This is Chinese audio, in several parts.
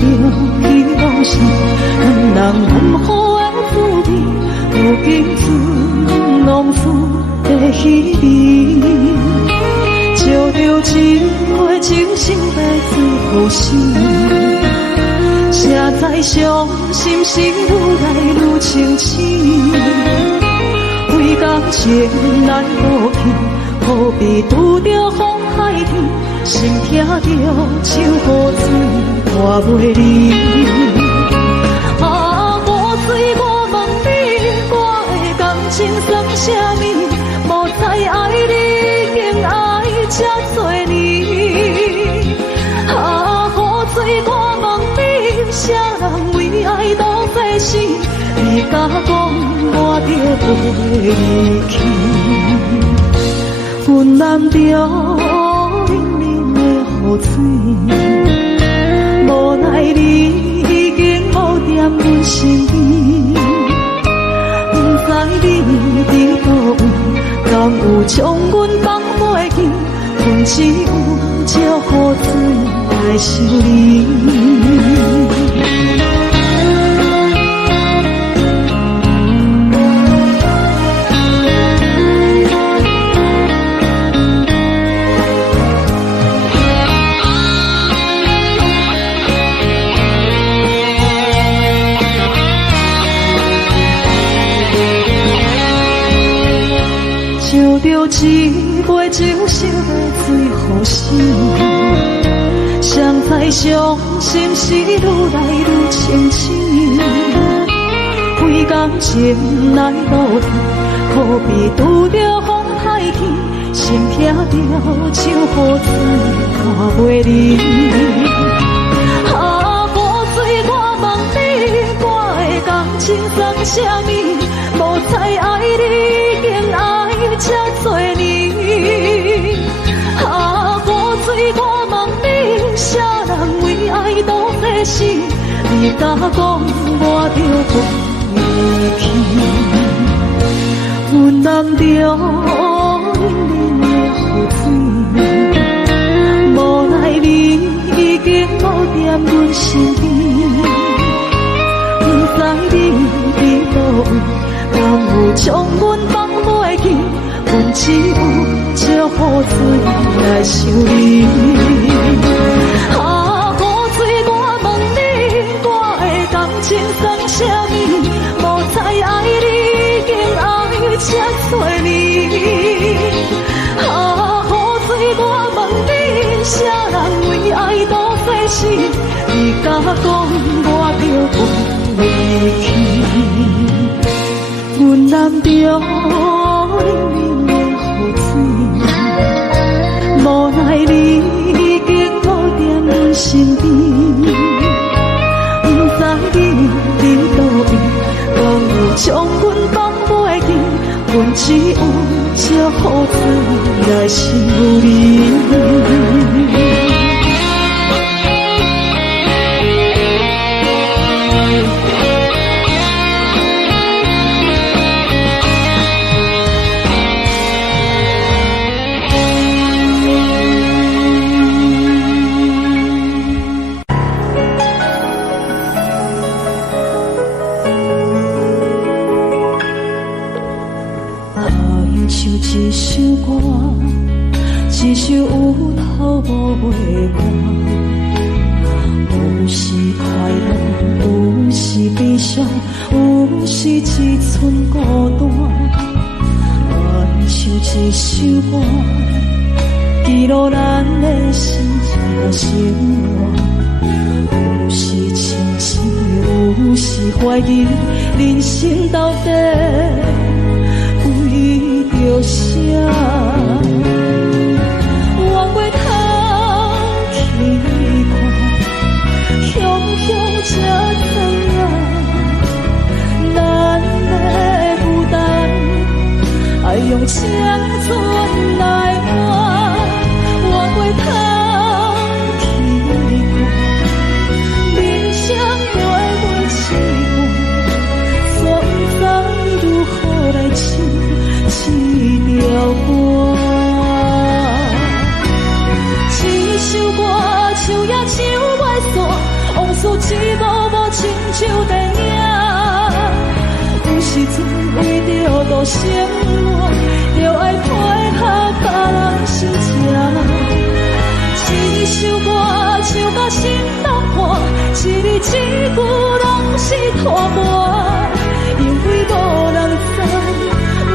着去路上，两人难好的滋味，如今只拢输在稀微。照着一回情深白最好心，谁知伤心是愈来愈清醒。为感情来路去，何必拄着风海天？心痛着像雨水拖袂离。啊，雨水，我问你，我的感情算啥物？无再爱你，竟爱这多年。啊，雨水，我问你，啥人为爱都费心？你甲讲我着袂离去，阮难着冷冷的雨水，无奈你已经无踮阮身边，不知你伫倒位，敢有将阮放袂记？阮只有借雨水来想你。照着一杯酒烧的最好心，谁知伤心是愈来愈清醒。为感情来路远，何必拄着风海天？心痛着像雨水拖袂离。啊，雨水，我问你，我的感情算啥物？无再爱你，竟爱这多年。啊，雨水，我问你，啥人为爱都费心？你甲讲我着袂离去，阮难着冷冷的雨水，无奈你已经无踮阮身边，不知你伫倒位，敢有将阮放袂记？阮只有借雨水来想你。啊，雨水，我问你，我的感情算啥物？无再爱你，竟爱这多年。啊，雨水，我问你，啥人为爱都费心？你甲讲我着袂离去，阮难着冷冷的雨水，无奈你已经无踮阮身边，不知你伫倒位，敢有将阮放袂记？阮只有借雨水来想你。一首有头无尾歌，有时快乐，有时悲伤，有时一寸孤单。我唱一首歌，记录咱的心情生活。有时清醒，有时怀疑，人生到底为着啥？才知影，咱的负担，爱用青春来换，我袂通去过，人生短短一段，煞不知如何来唱一条歌。事一幕幕亲像电影。有时阵为着度生活，就爱配合别人心情。一首歌唱到心动破，一字一句拢是拖磨，因为无人知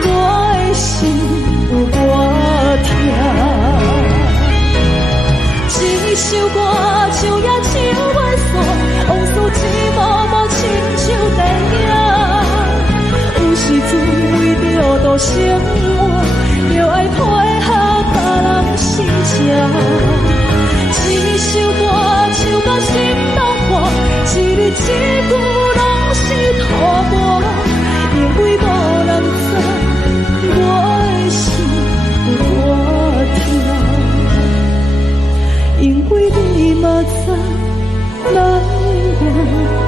我的心有多痛。一首歌唱也唱袂煞，往事一幕幕亲像电影。有时阵为着度生活，就爱配合别人心情。一首歌唱到心动破，一字一句拢是拖磨，因为无人知我的心有多痛。因为你嘛知，咱我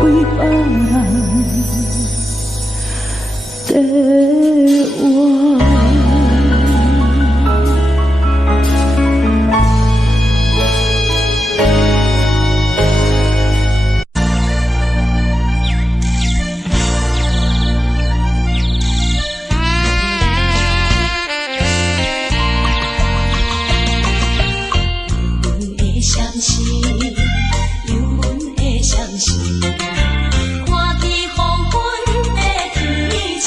为别人在我。看见黄昏的天气。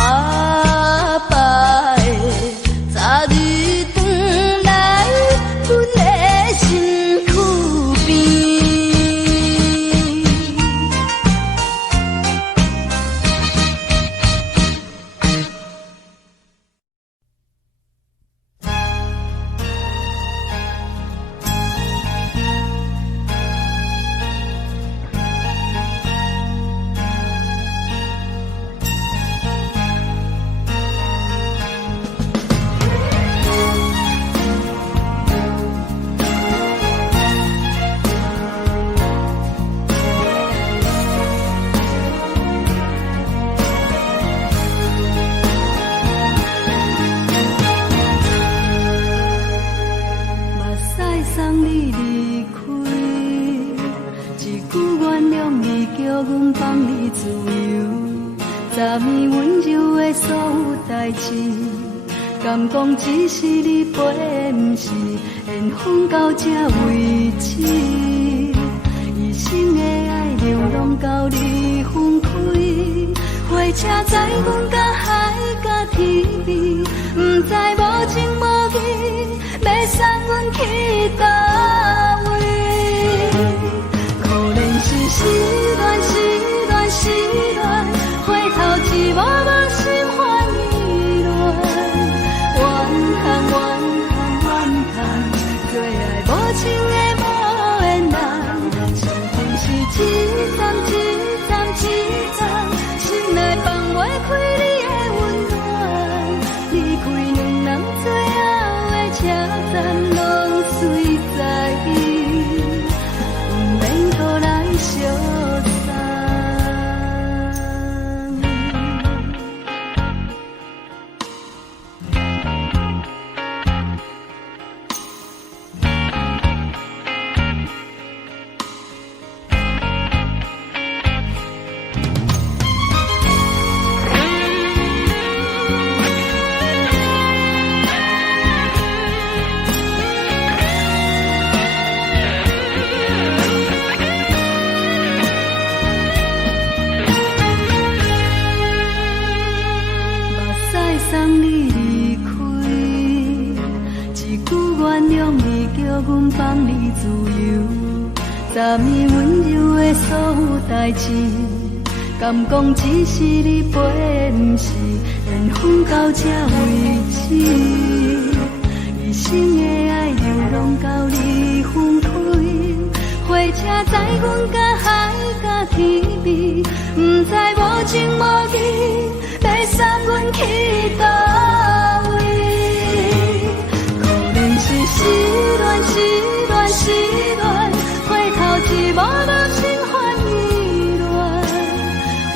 把所有代志，敢讲只是你陪，不是缘分到这为止。一生的爱流浪到你分开，火车载阮甲海甲天边，不知无情无义，要送阮去倒位？可能是失恋，失恋，失恋，回头一幕幕心烦意乱，怨叹，怨叹，怨叹，最爱无情的无缘人，上天是一站一站一站，心内放袂开你的温暖，离开两人最后的车站，拢随在意，不免搁来相送。送你离开，一句原谅你，叫阮放你自由。昨暝温柔的所有代志，敢讲只是你陪，不是缘分到这为止。一生的爱流浪到你分开，火车载阮甲海甲天边，不知无情无义，要送阮去倒位？可能是失恋，失恋，失恋，回头一幕幕心烦意乱，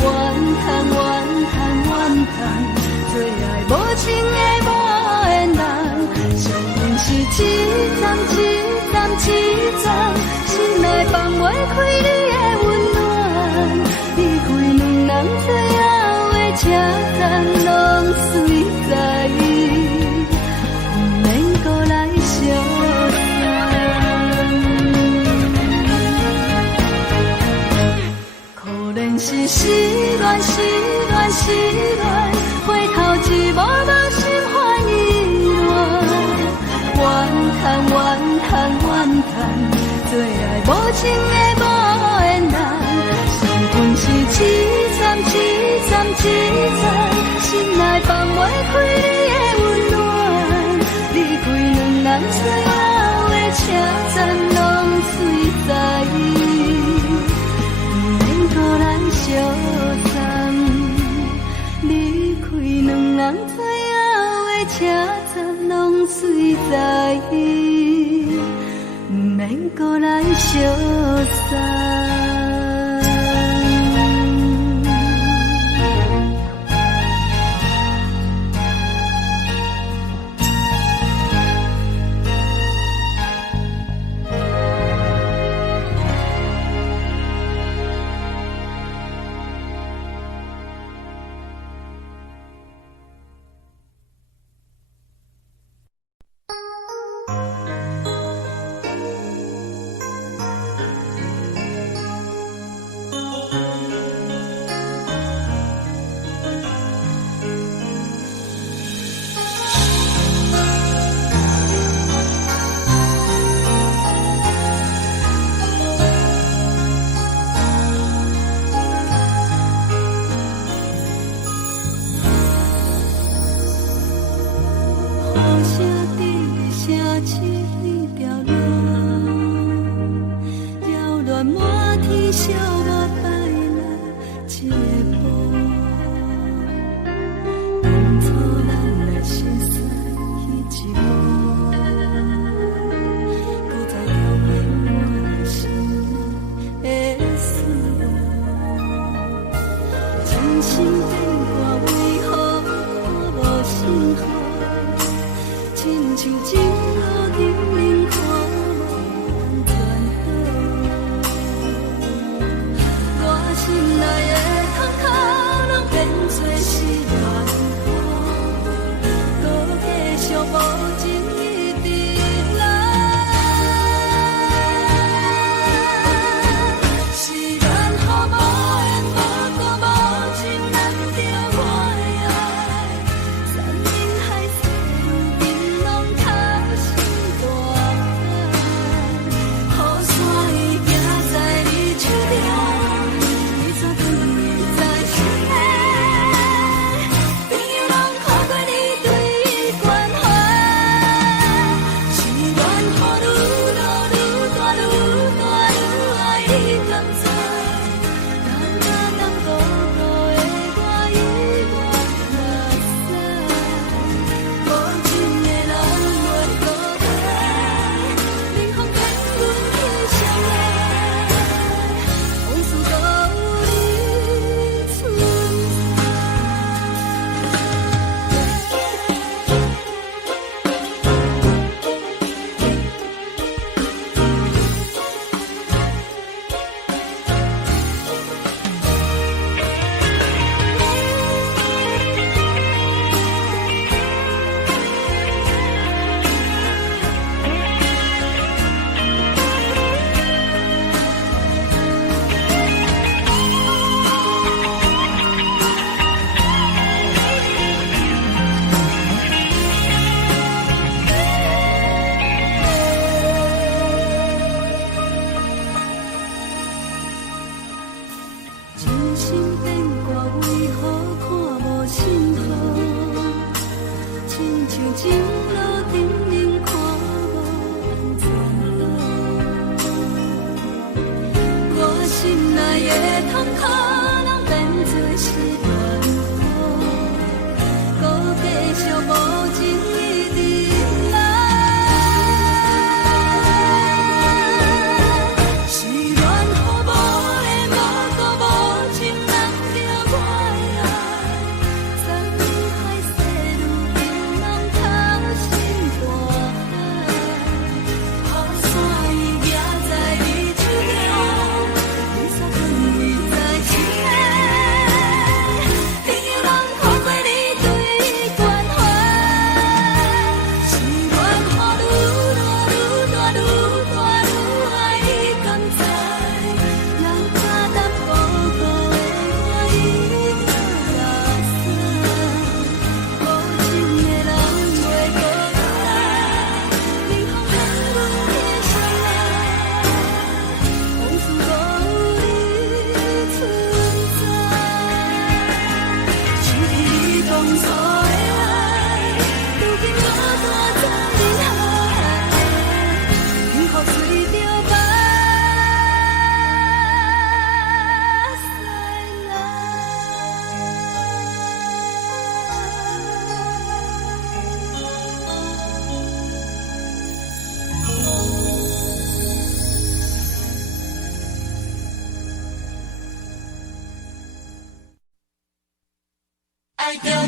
怨叹，怨叹，怨叹，最爱无情的无缘人，上天是一站一站一站，心内放袂开你的温暖，离开两人最后的车站，拢随在意，不免搁来相送。可能是失恋，失恋，失恋，回头一幕幕心烦意乱，怨叹，怨叹，怨叹，最爱无情的无缘人，上天是一站一站一站，心内放袂开你的温暖，离开两人最后的车站，拢随在意，不免搁来相送。离开两人最后的车站，拢随在意，不免搁来相送。情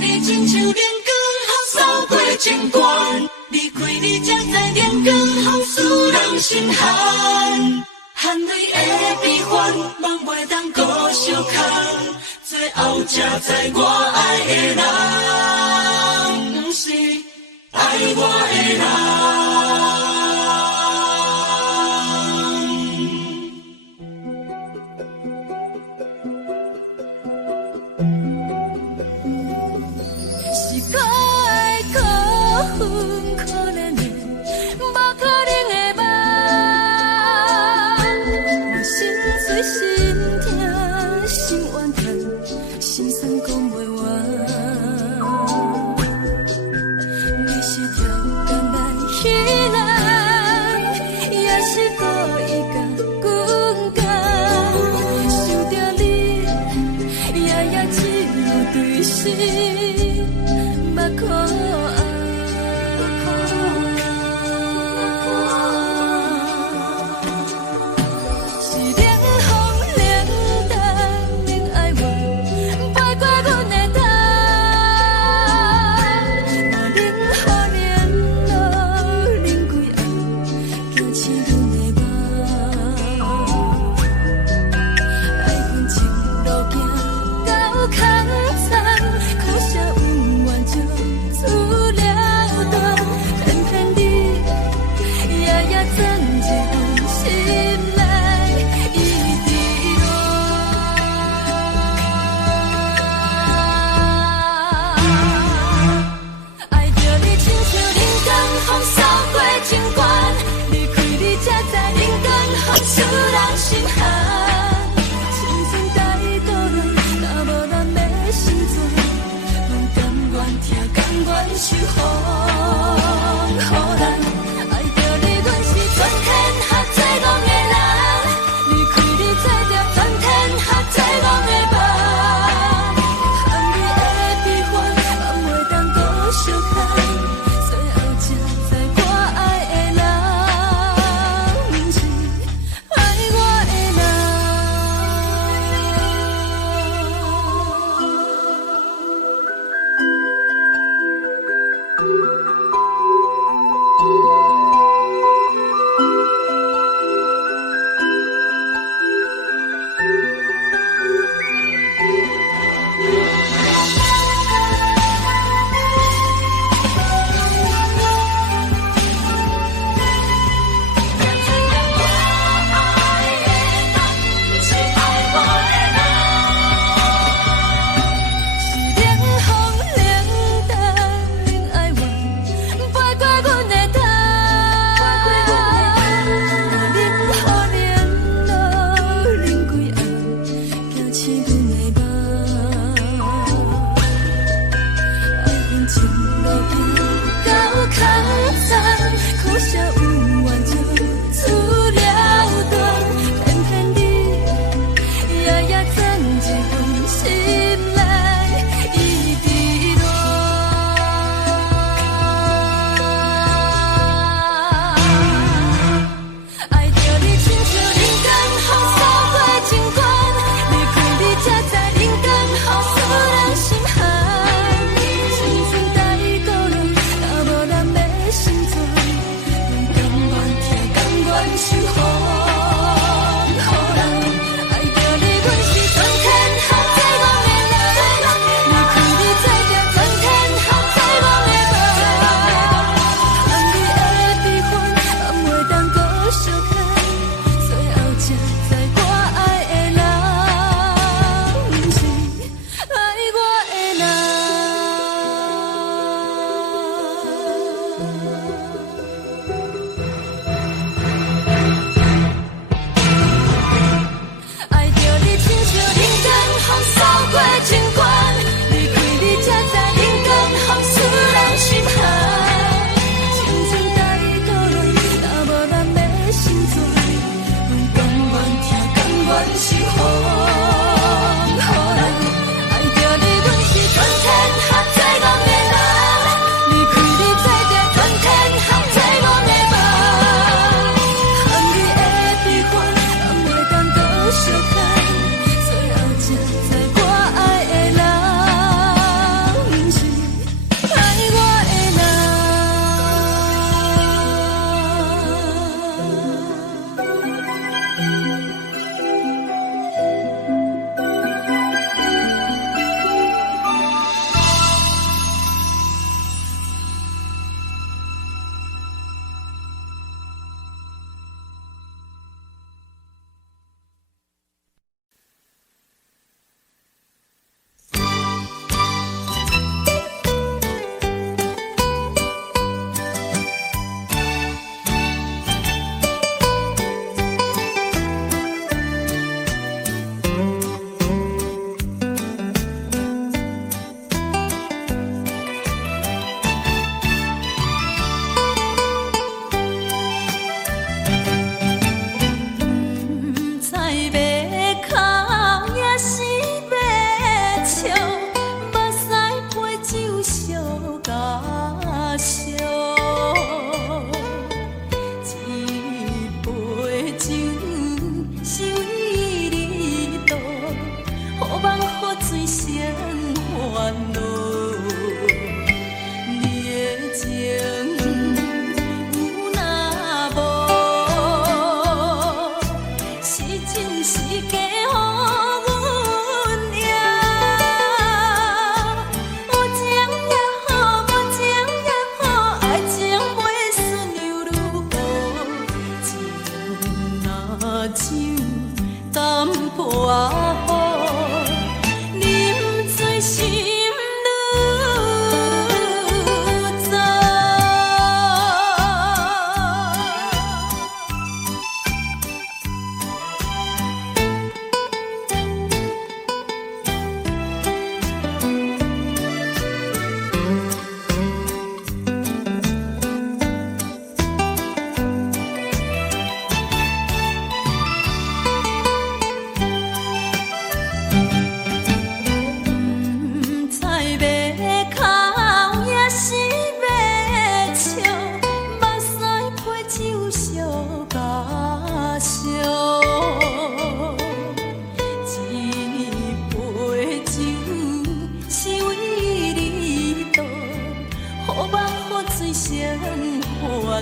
你亲像冷光，扫过情关。离开你，才知冷光风使人心寒。含泪的悲欢，望袂当搁相牵。最后才知我爱的人，不是爱我的人。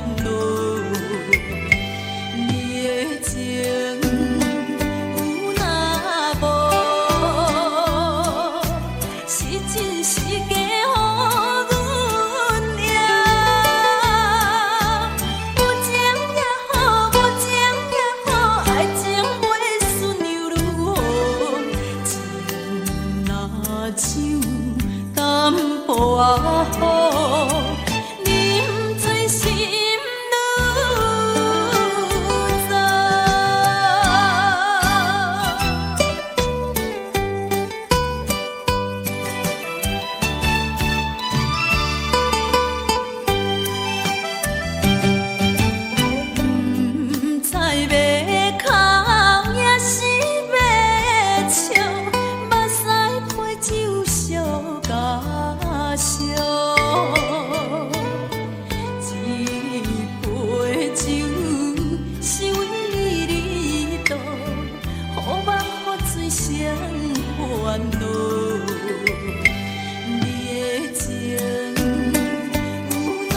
恼。你的情有若无，是真是假予阮赢。有情也好，无情也好，爱情袂顺又如何？情若像淡薄仔雨，啉醉心愈糟。不知要哭也是要笑，目屎配酒烧甲烧。一杯酒是为你倒，予目予嘴双烦恼。你的情有若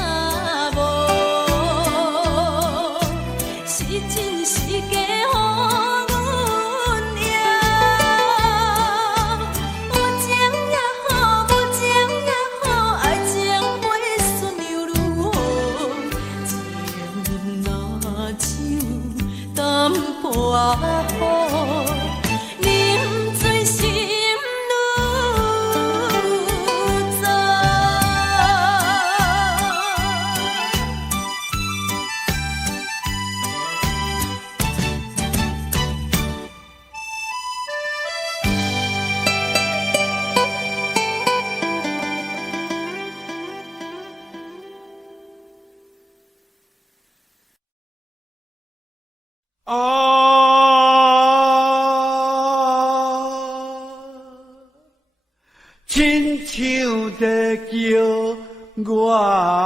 无，是真是假予阮赢。有情也好，无情也好，爱情袂顺又如何？情若像淡薄仔雨，啉醉心愈糟。亲像在叫我的。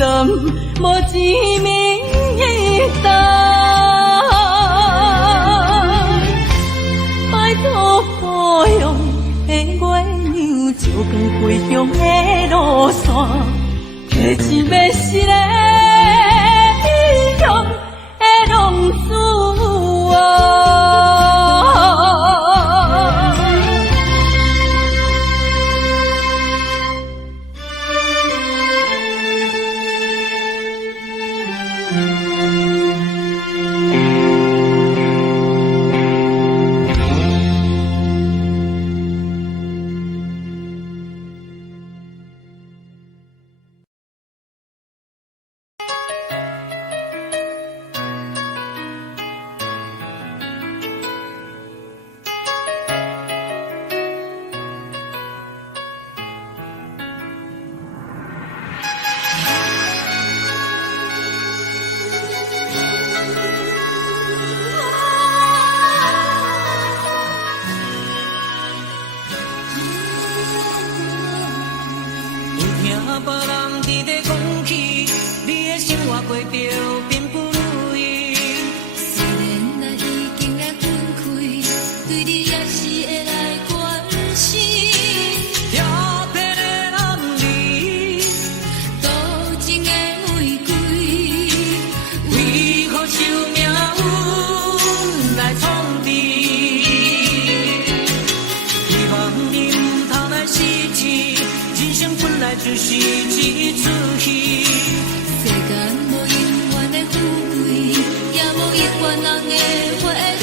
心无志明的灯，拜托保佑的月亮照光归乡的路线，提一要失的异乡的浪子啊。就是一出戏。世间无永远的富贵，也无永远人的花蕊。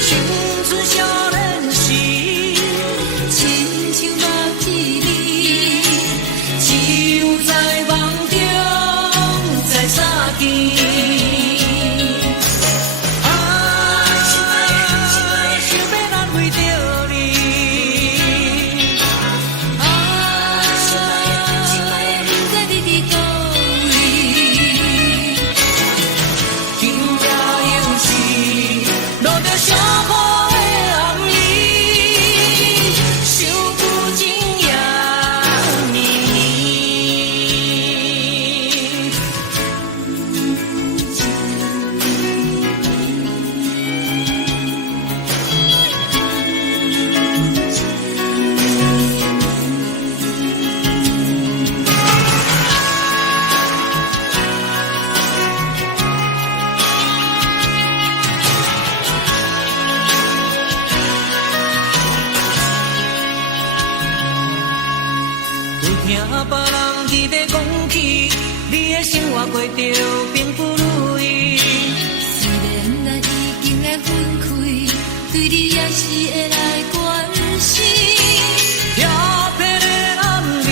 青春少年时，亲像目睭里，只有在梦中才相见。过着并不如意，虽然咱已经会分开，对你也是会来关心。飘泊的暗暝，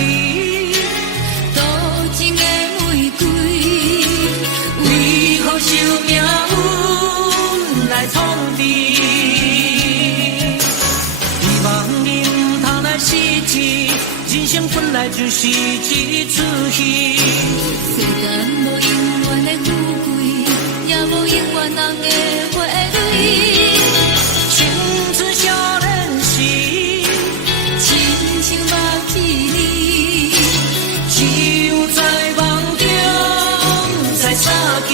多情的玫瑰，为何受命运来创治？希望你唔通来失志，人生本来就是一出戏。世间无永远的富贵，也无永远人的花蕊。青春少年时，亲像目睭里，只有在梦中才相见。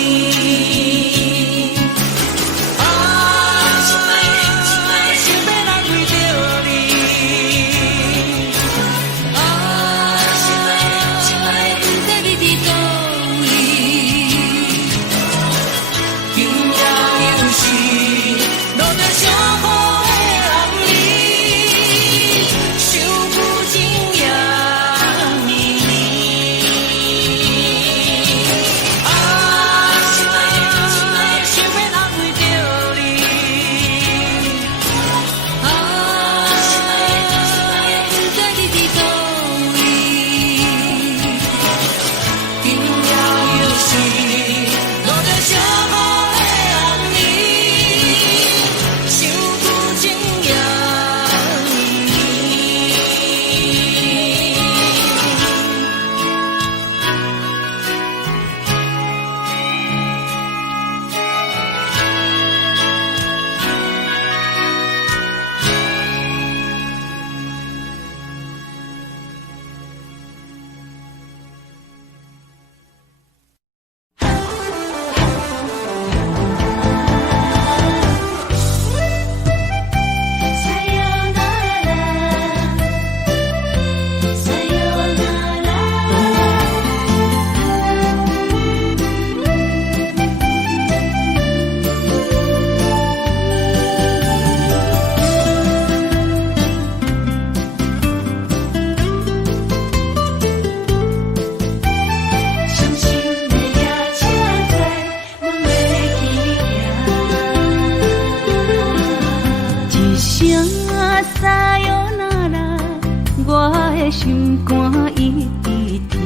的心肝一直疼，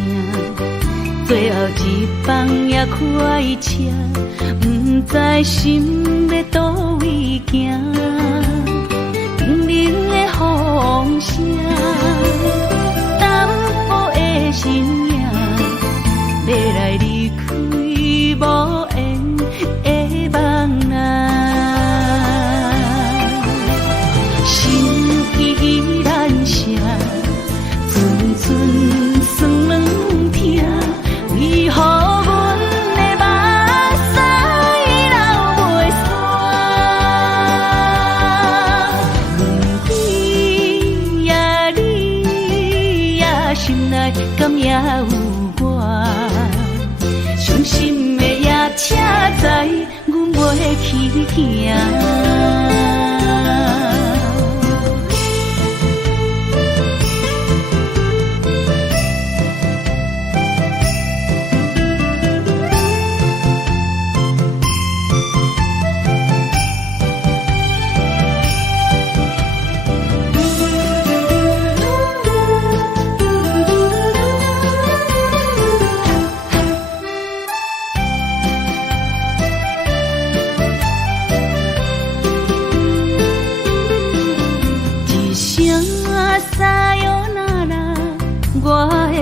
最后一棒也开车，不知心要倒位行，冷冷的风声，淡薄的身影，要来离开无缘的梦啊，心依然舍，寸寸酸软疼，为何阮的目屎流袂煞？问你呀，你呀，心内敢也有我？伤心的也车载，阮袂去行。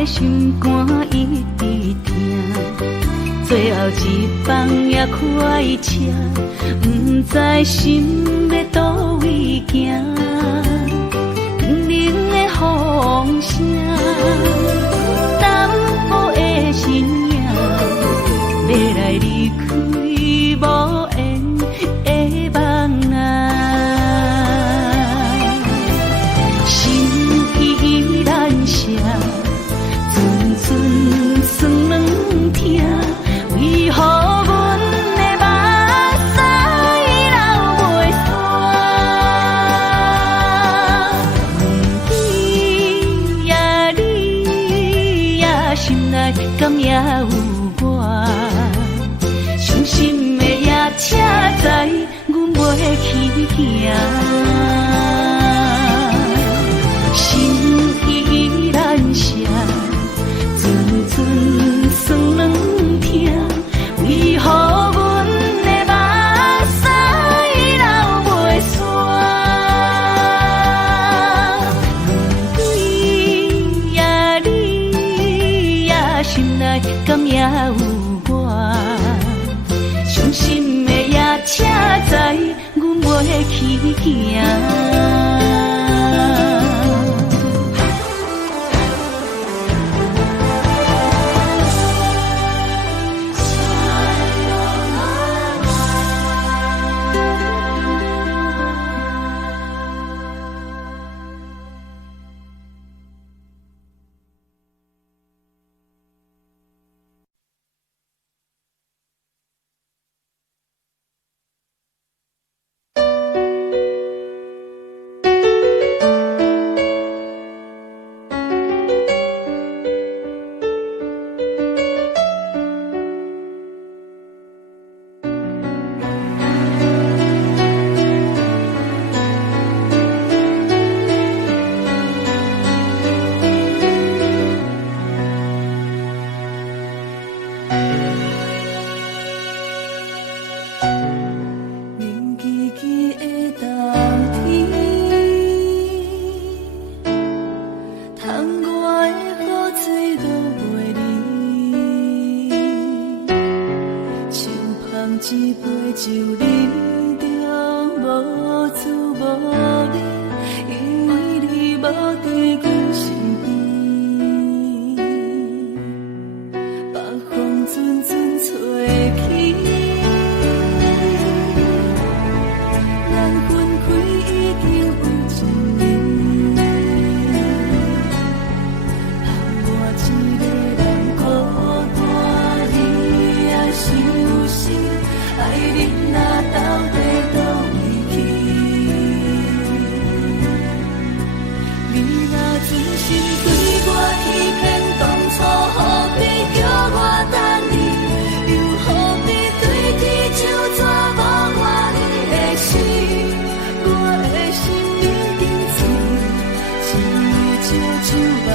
心肝一直疼，最后一棒也开车，不知心要倒位行，冷冷的风声，淡薄的身影，要来离开无缘的梦啊，心依然舍。寸酸软疼，为何阮的目屎流袂煞？问你呀，你呀，心内敢也有我？伤心的也车载，阮袂去行。心依然舍。寸酸软疼，为何阮的目屎流袂煞？问你呀，你呀，心内敢也有我？伤心的也车载，阮袂去行。就把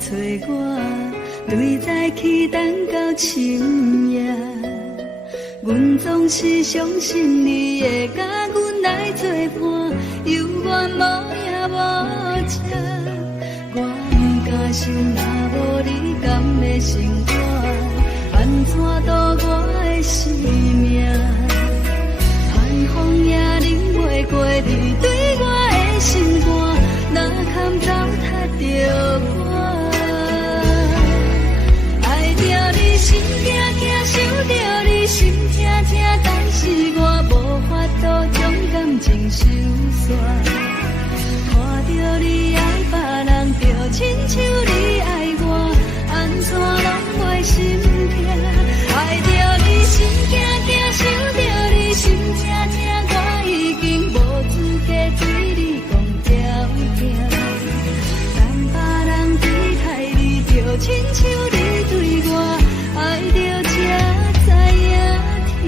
找我，对在起等到深夜。阮总是相信你会甲阮来作伴，犹原无影无迹。我不敢想，若无你甘的生活，安怎度我的生命？寒风也忍袂过你对我的心肝，哪堪糟蹋着我？爱着你心惊惊，想着你心痛痛，但是我无法度将感情收煞。看着你爱别人，就亲像你爱我，安怎拢袂心痛？爱着你心惊惊，想着你心痛痛，我已经无资格对你讲条件。但别人对待你，就亲像你对我，爱着才知影痛。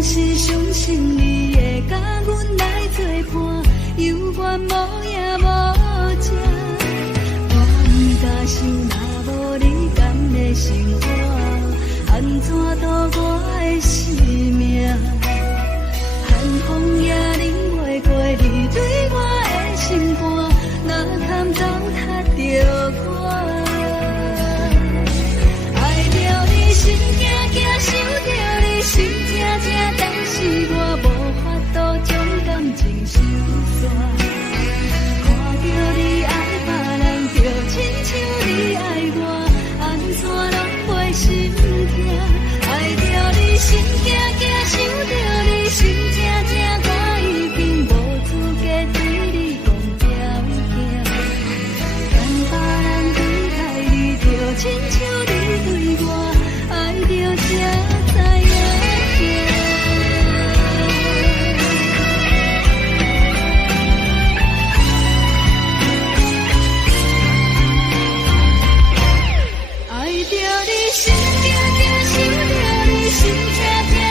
是相信你会甲阮来作伴，犹原无影无迹。我不敢想，若无你甘的生活，安怎度我的生命？寒风也忍袂过你对我的心肝，哪堪糟蹋着我？爱着你心惊惊，想着你心痛痛，但是我无法度将感情收煞。看着你爱别人，就亲像你爱我，安怎拢袂心痛？爱着你心惊惊，想着你心痛痛，我已经无资格对你讲条件。但别人对待你，就亲像你对我，爱着才知影痛。爱着你心惊惊，想着你心痛痛。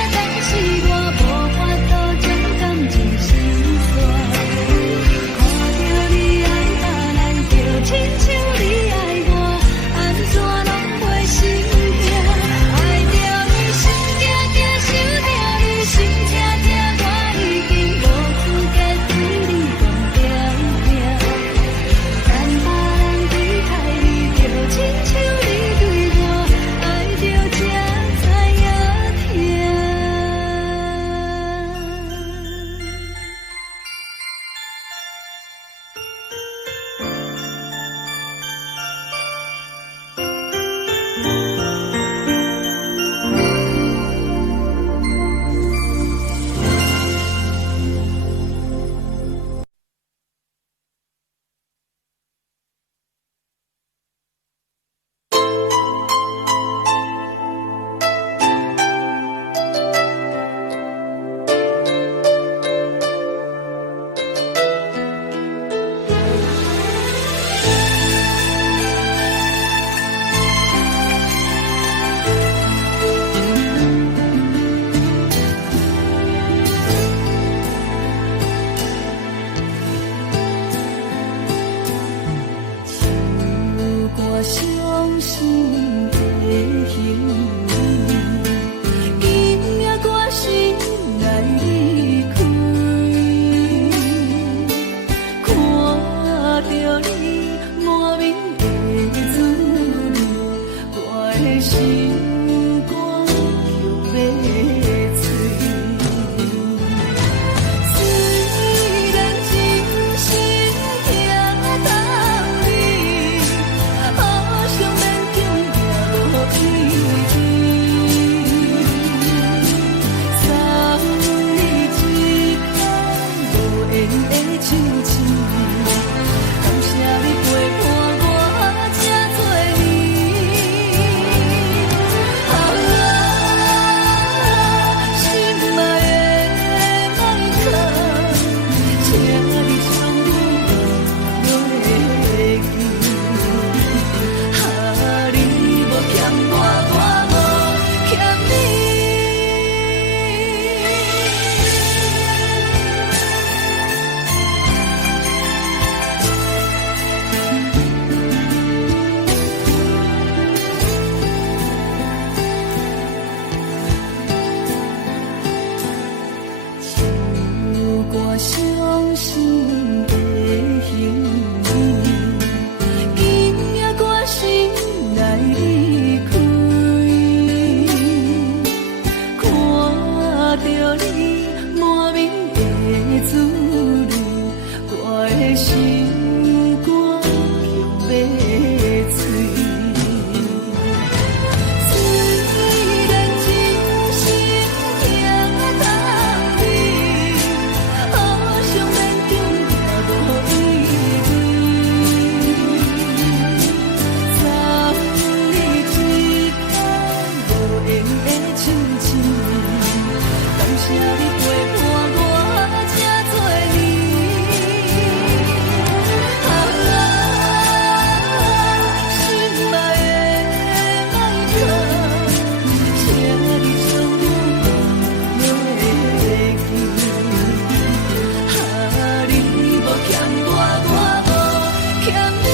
缘的像情，感谢你陪伴我这多年。心爱的爱客，请你将我忘袂记。你无欠我，我无欠你。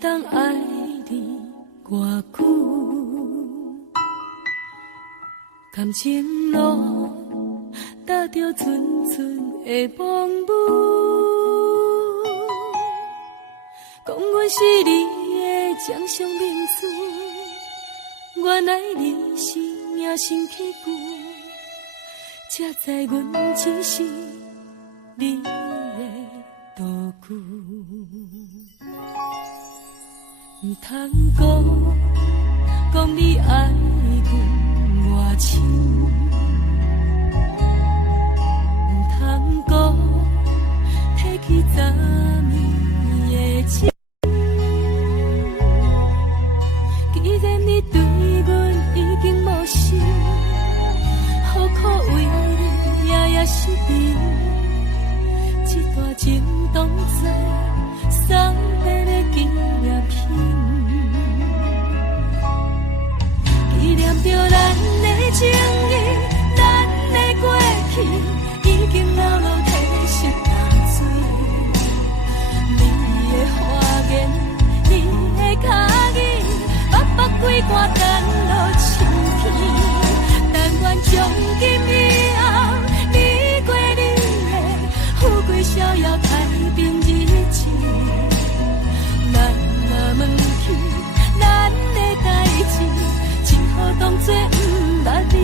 当爱你偌久，感情路踏着纯纯的梦雾，讲阮是你的掌上明珠，原来你是命生起句，才知阮只是你的道具。唔通讲你爱阮偌深，唔通讲提起昨暝的情。既然你对阮已经无心，何苦为你夜夜失眠？这段情当作送别的纪念品。纪念着咱的情谊，咱的过去，已经老老褪色淡水。你的花言，你的脚语，白白几挂等落秋天。但愿从今以后，你过你的富贵逍遥太平日子。咱若问起咱的代志，好当作不捌你。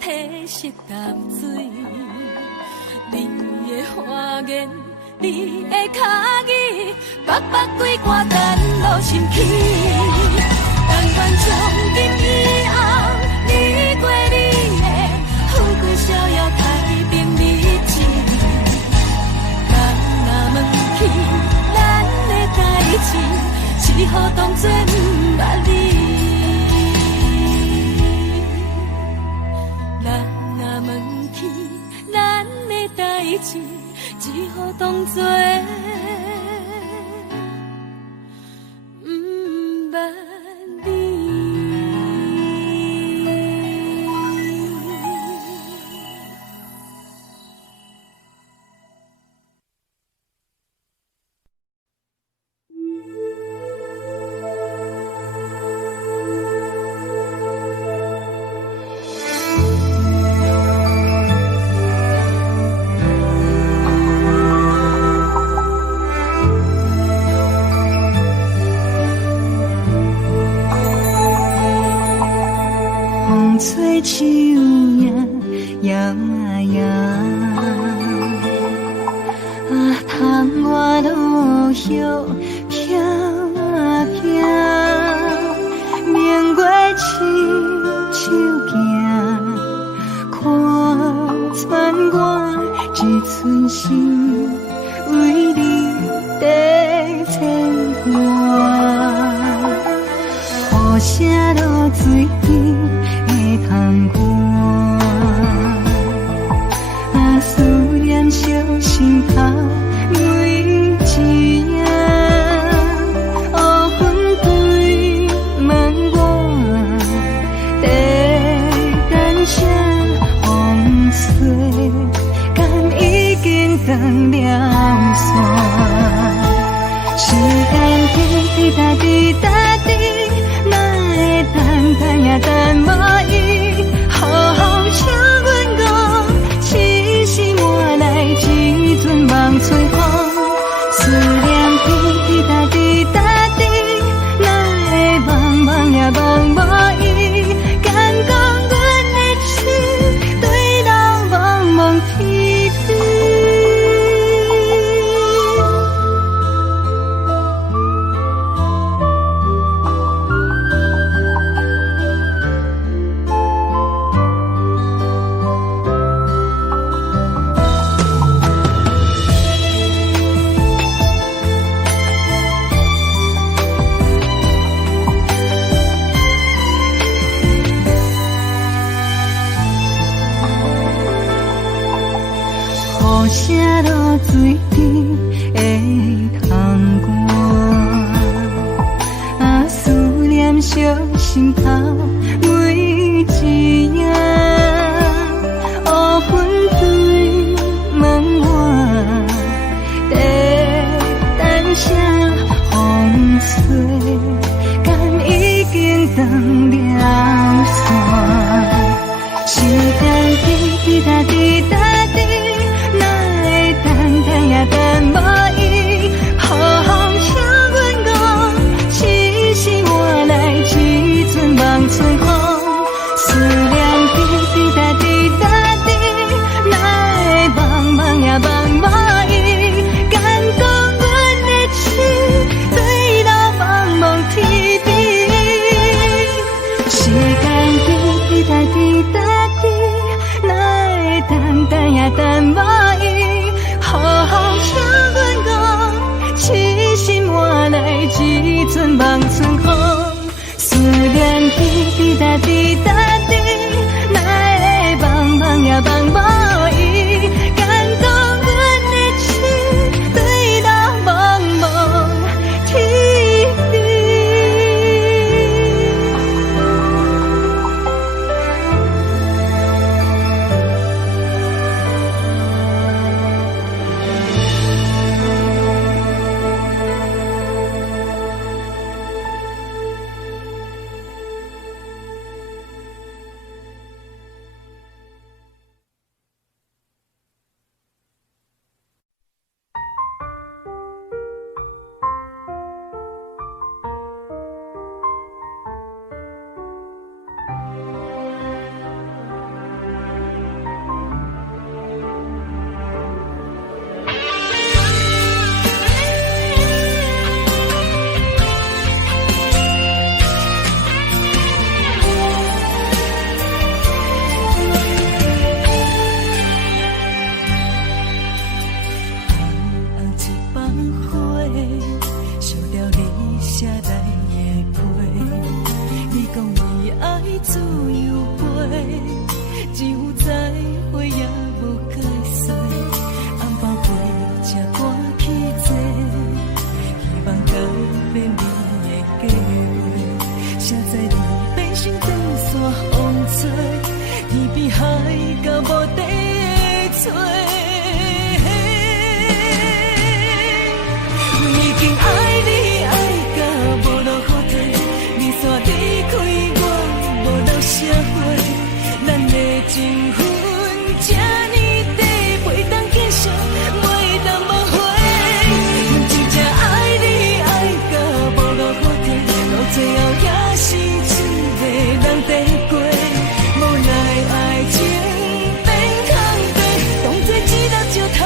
体色淡水，你的花言，你的脚语，白白几挂等落心起。但愿从今以后，你过你的富贵逍遥太平日子。人若问起咱的代志，只好当作不捌你。人若问起咱的代志，只好当作不捌你。风吹树叶摇啊摇，窗外落叶飘啊飘，明月亲手行，看穿我一寸心，为你在牵挂，雨声落水边。通过，思念烧心头每一夜，黑云对问我，在等啥风吹，敢已经断了线，时间滴答滴答滴，哪会等也等无伊，好风请阮讲，痴心换来一阵望春风，思念滴答滴答滴，哪会茫茫也望无伊，敢讲阮的痴，对人茫茫天边。雨声落水边的窗外，思念烧心头每一夜，黑云对问我，在等啥风吹，敢已经断了线，时间滴答滴答滴。也等无伊，好风请阮讲，痴心换来一阵望春风，思念滴滴答滴答滴，哪会茫茫也望无伊，敢讲阮的痴，对人茫茫天边，时间滴滴答滴答滴，哪会等也等无伊。好风请阮讲，痴心换来一阵望春风，思念滴滴答滴答滴，哪会茫茫也望无伊，敢讲阮的痴，对人茫茫天边。写来的批。你讲为爱自由飞，只有再会也无解释。红包花才赶去坐，希望改变你的计划。写在你变成长线风吹，天边海到无底的吹。已经爱你爱到无路可退，你煞离开我，无留社会，咱的情分这呢短，袂当继续，袂当无悔。真正爱你爱到无路可退，到最后也是一个人在过，无奈爱情变空地，当作一粒石头。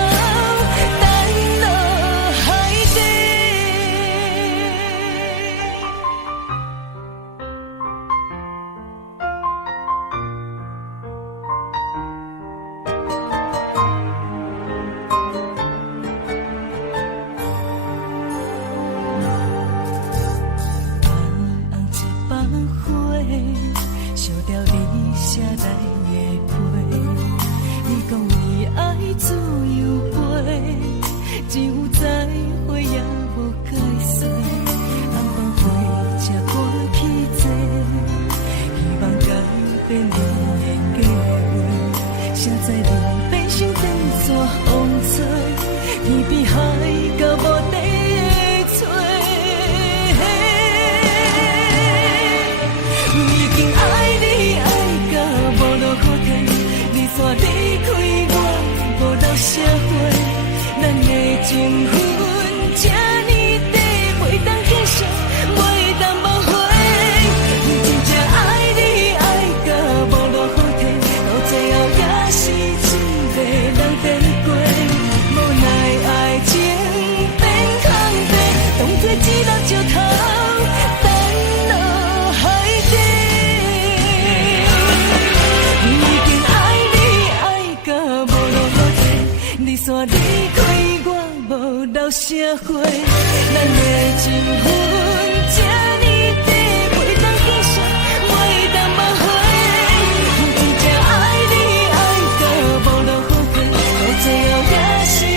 社会，咱的情分这呢短，袂当继续，袂当无悔。真正爱你爱到无路可退，到最后也是一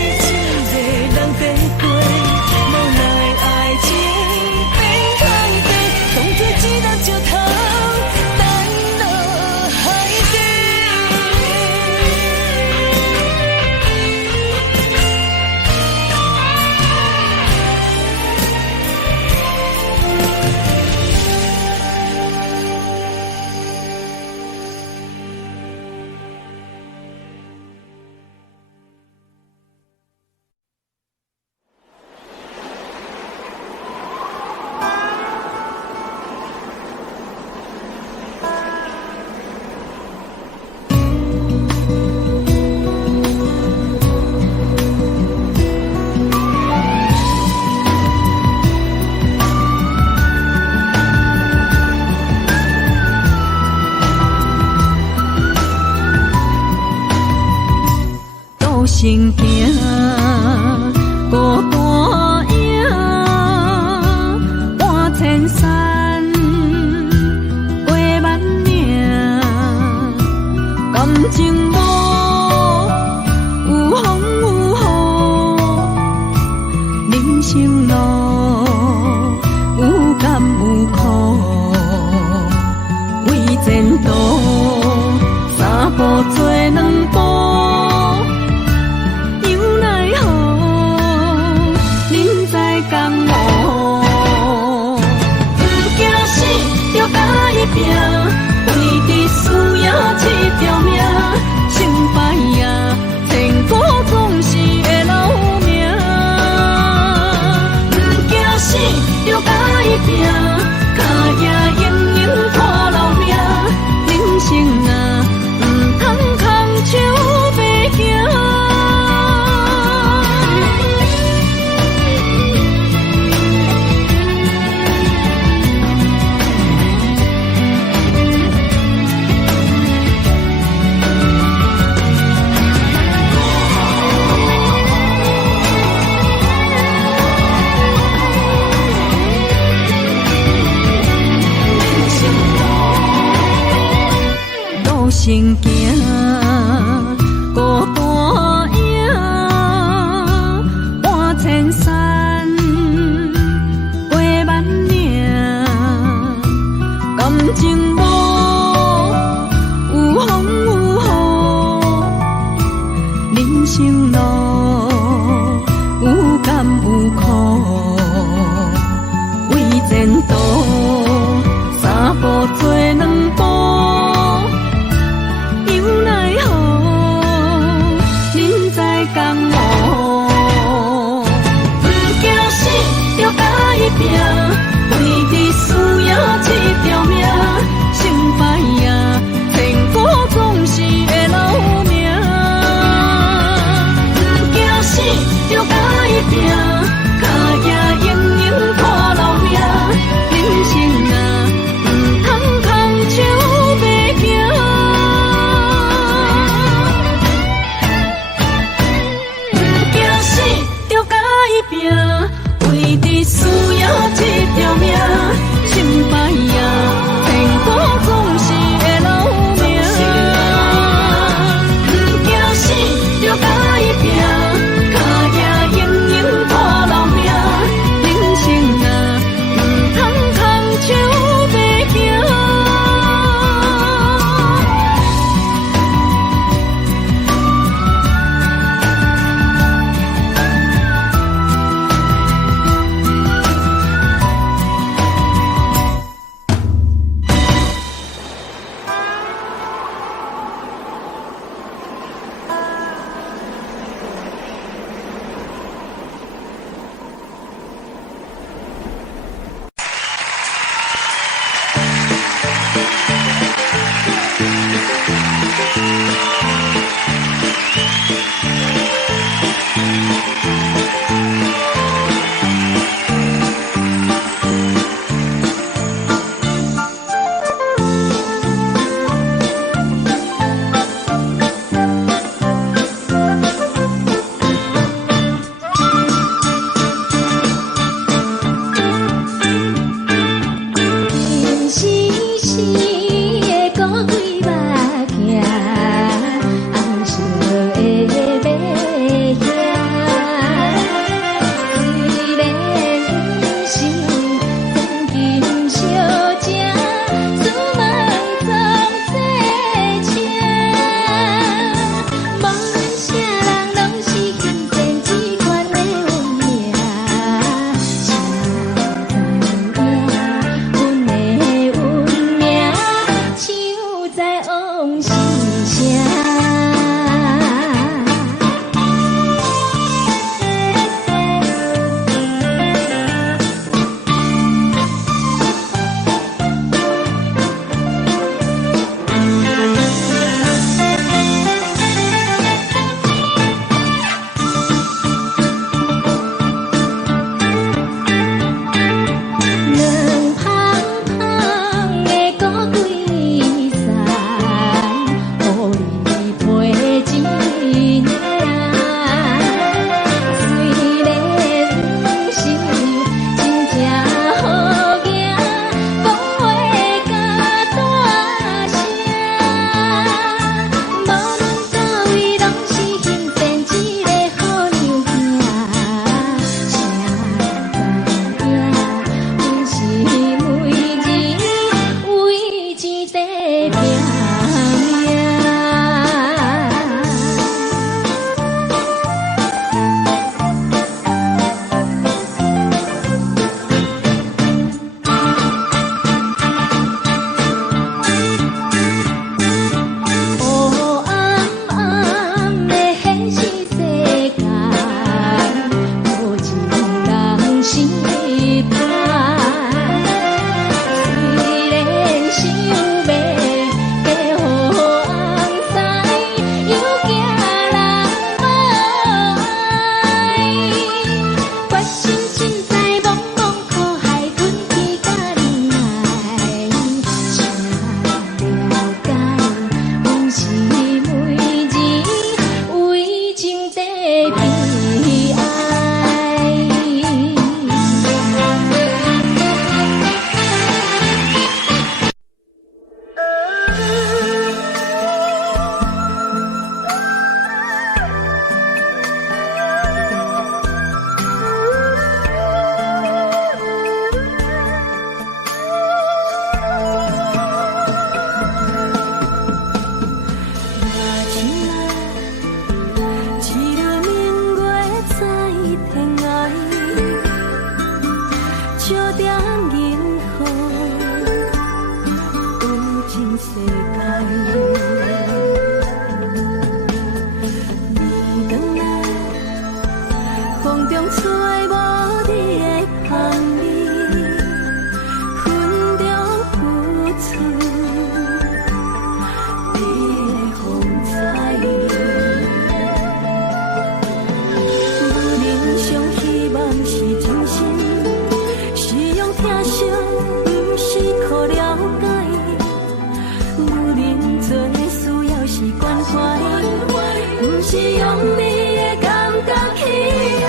个人在过。无奈爱情变空地，当作一粒石头，等落海底。行行，孤单影，半千山，过万岭，感情无有风有雨，人生路有甘有苦，为前途三步做两步。拼，为伫输赢这条命，成败也天果总是会留名。不惊死，就甲伊拼，脚也永远拖留命。人生啊，唔通空手白行。生行，孤单影，半千山，过万岭，感情无有风有雨，人生路有甘有苦，为前途三步做两步。为你需要一条命，成败呀，天果总是会留名。不惊死，就甲伊拼，脚也硬硬看老命。人生啊，唔通空手白行。不惊死，就甲伊拼。为你需要一条命，成败呀。笑点银河，有情世界。年长啊，风中吹无你的香味，云中浮出你的风采。我人生希望是真心，是用疼惜，不是靠了解。有人做需要是关怀，不是用你的感觉去爱。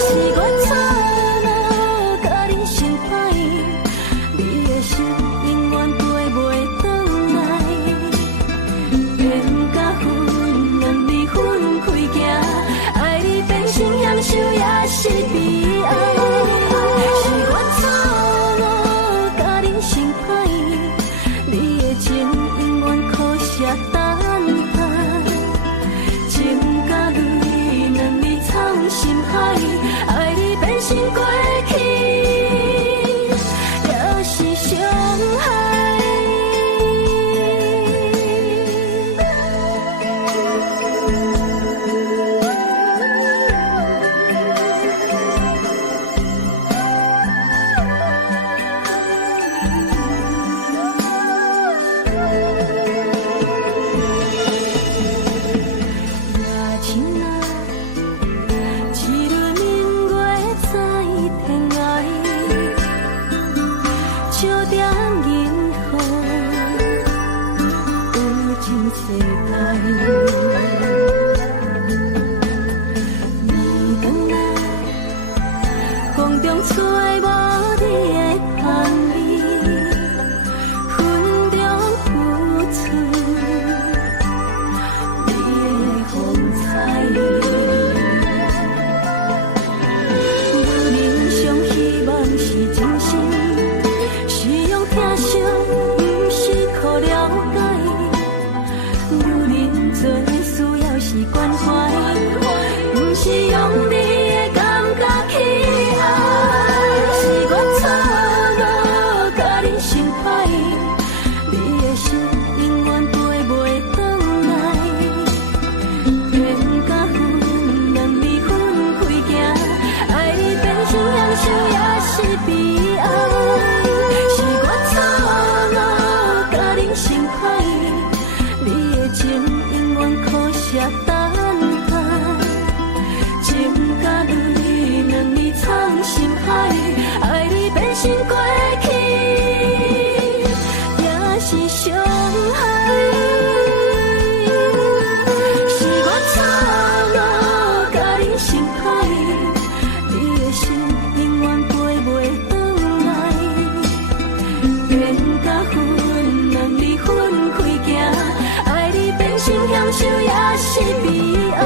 是我错了，甲你相歹，你的心永远飞袂转来。缘甲分，两离分开行，爱你变成享受也是悲哀。是我错了，甲你相歹，你的情永远可惜等待。情甲泪，两字藏心海，爱你变成过去，也是伤害。夜深啊，一轮明月在天涯，笑点银河，有情世界。年长啊，风中吹无你的香味，云中浮出你的风采。我人生希望是真心，是用疼惜，不是靠了解。有人做需要是关怀，不是用你的感觉去爱。是我错了，甲你相歹，你的心永远飞袂转来。缘甲分，两离分开行，爱你变成享受也是悲哀。是我错了，甲你相歹，你的情永远可惜等待。情甲泪，两字藏心海，爱你变成过去，也是伤害。是我错了，甲你相歹，你的心永远飞袂转来。缘甲分，两离分开行，爱你变成享受也是悲哀。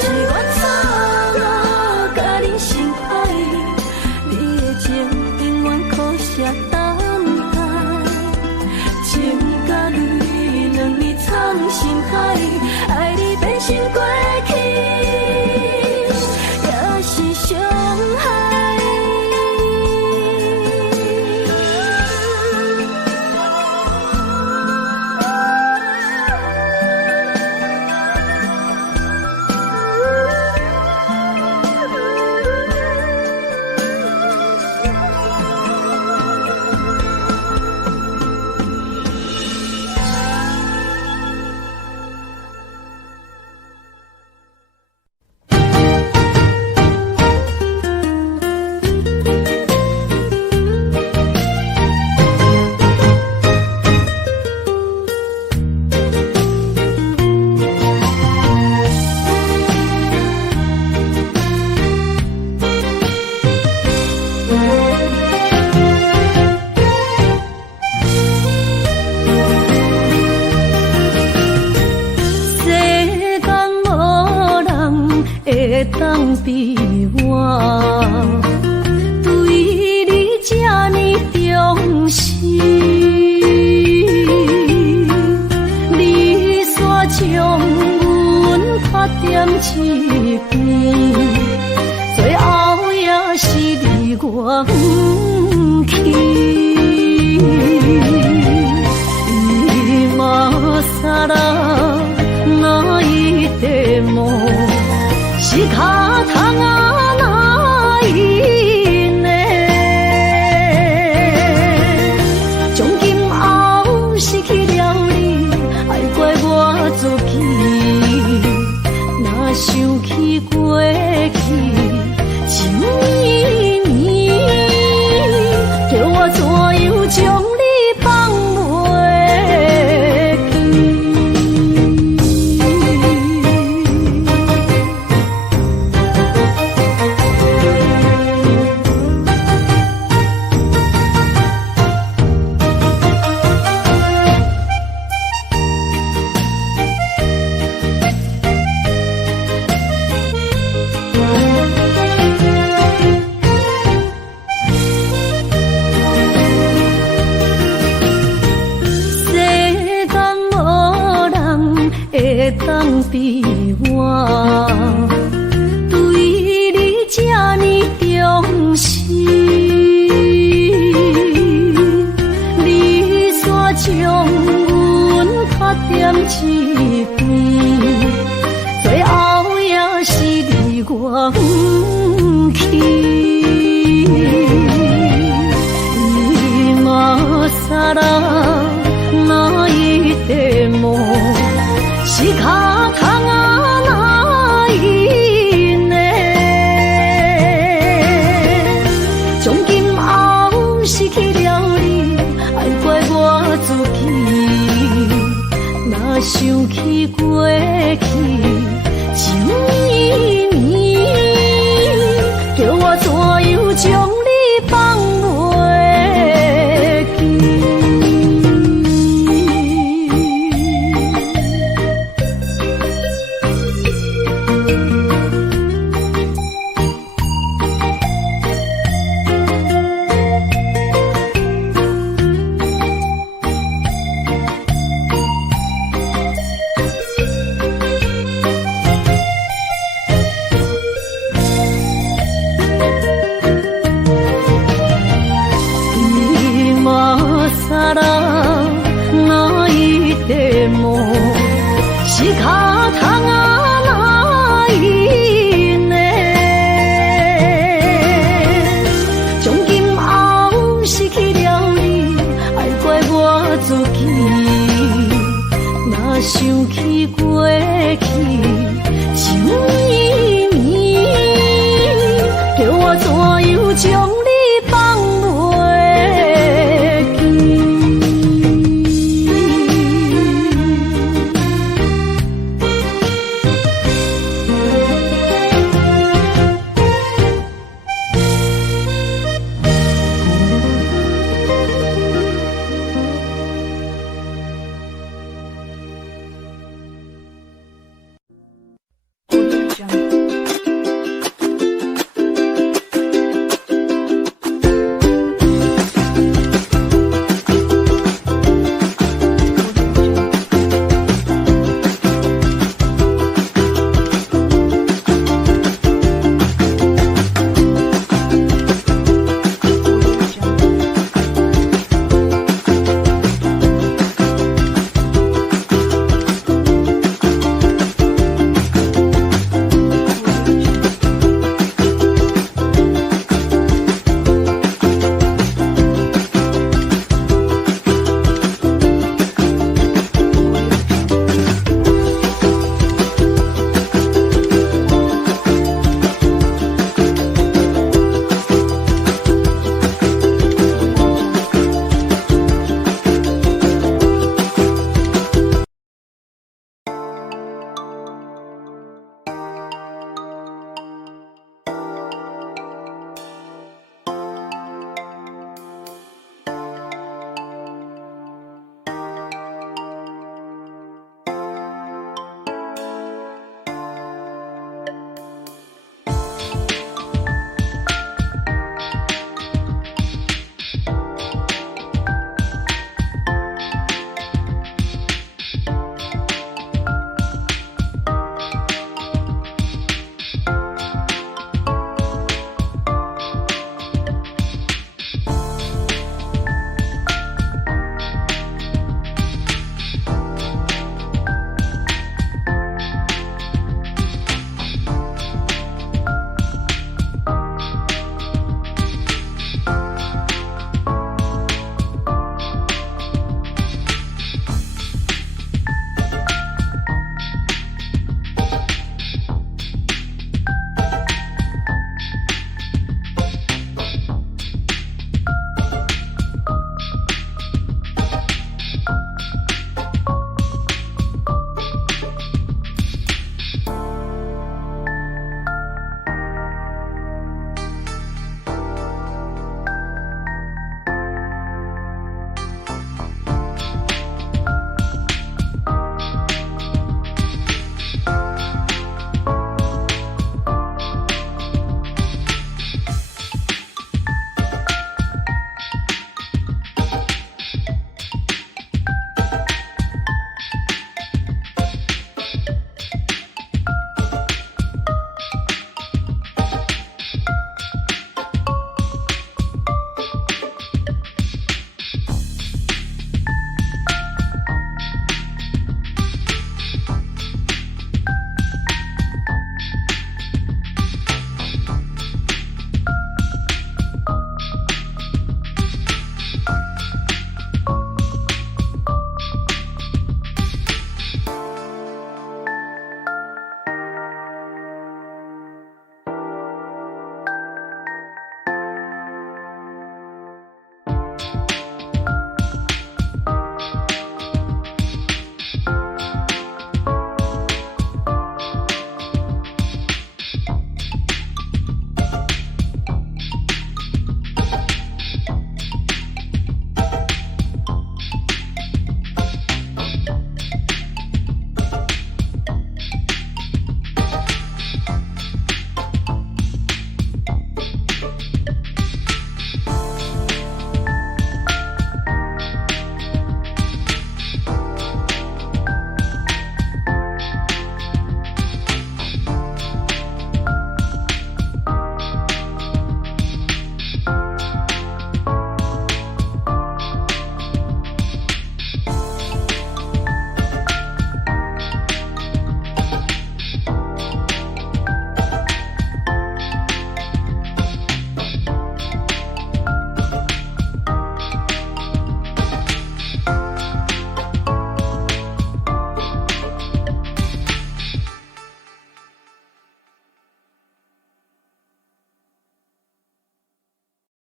是我错了，甲你相歹，你的情永远可惜等待。情甲泪，两字藏心海，爱你变成过去，也是伤害。当比我对你这呢重视，你煞将阮拍点一边，最后也是离我我不去。今さら泣いても仕方がないね。从今后失去了你，爱怪我自己。若想起过去，情绵绵，叫我怎样将你放袂？当比我对你这呢重视，你煞将阮较点一边，最后也是你我不去。今さら泣いても仕方がないね。从今后失去了你，爱怪我自己。若想起过去，